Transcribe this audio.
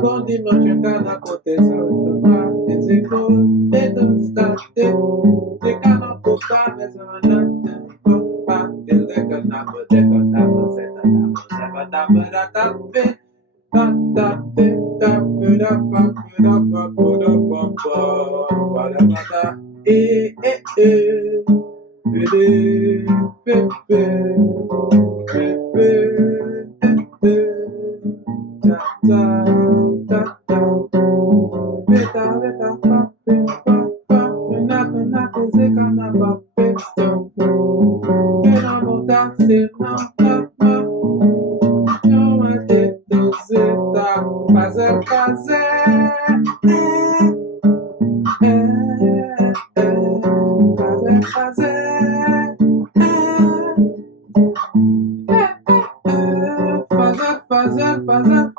bom dimanche na proteção do executor do estado fica no portal mesmo copa delega na boteca na bozeta na bozeta da bora da pe da da pe da pura pa pura pa pura pa pa para da e pe pe pe pe ta ta ta ta beta beta pa pe pa pa na zeka na pa pe stop na monta se na pa pa não é de zeta fazer fazer fazer